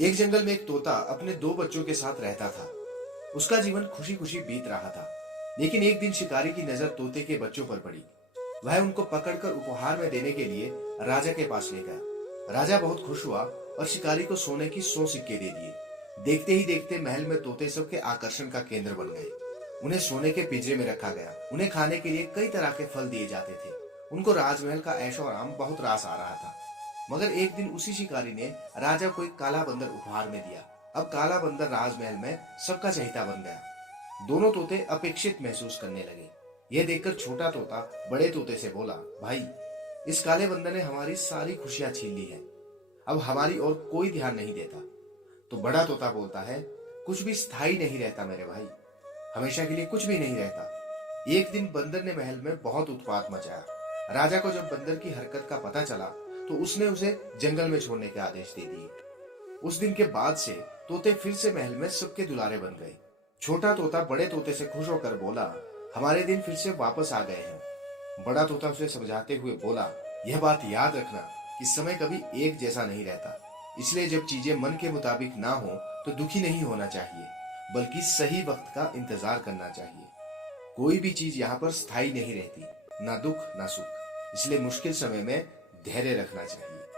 एक जंगल में एक तोता अपने दो बच्चों के साथ रहता था। उसका जीवन खुशी खुशी बीत रहा था। लेकिन एक दिन शिकारी की नजर तोते के बच्चों पर पड़ी। वह उनको पकड़कर उपहार में देने के लिए राजा के पास ले गया। राजा बहुत खुश हुआ और शिकारी को सोने की 100 सिक्के दे दिए। देखते ही देखते महल में तोते सबके आकर्षण का केंद्र बन गए। उन्हें सोने के पिंजरे में रखा गया। उन्हें खाने के लिए कई तरह के फल दिए जाते थे। उनको राजमहल का ऐशो आराम बहुत रास आ रहा था। मगर एक दिन उसी शिकारी ने राजा को एक काला बंदर उपहार में दिया। अब काला बंदर राजमहल में सबका चहेता बन गया। दोनों तोते अपेक्षित महसूस करने लगे। यह देखकर छोटा तोता बड़े तोते से बोला, भाई, इस काले बंदर ने हमारी सारी खुशियां छीन ली है। अब हमारी ओर कोई ध्यान नहीं देता। तो बड़ा तोता बोलता है, कुछ भी स्थायी नहीं रहता मेरे भाई। हमेशा के लिए कुछ भी नहीं रहता। एक दिन बंदर ने महल में बहुत उत्पात मचाया। राजा को जब बंदर की हरकत का पता चला तो उसने उसे जंगल में छोड़ने के आदेश दे दिए। उस दिन के बाद से तोते फिर से महल में सबके दुलारे बन गए। छोटा तोता बड़े तोते से खुश होकर बोला, हमारे दिन फिर से वापस आ गए हैं। बड़ा तोता उसे समझाते हुए बोला, यह बात याद रखना कि समय कभी एक जैसा नहीं रहता। इसलिए जब चीजें मन के मुताबिक ना हो तो दुखी नहीं होना चाहिए, बल्कि सही वक्त का इंतजार करना चाहिए। कोई भी चीज यहाँ पर स्थायी नहीं रहती, ना दुख ना सुख। इसलिए मुश्किल समय में धैर्य रखना चाहिए।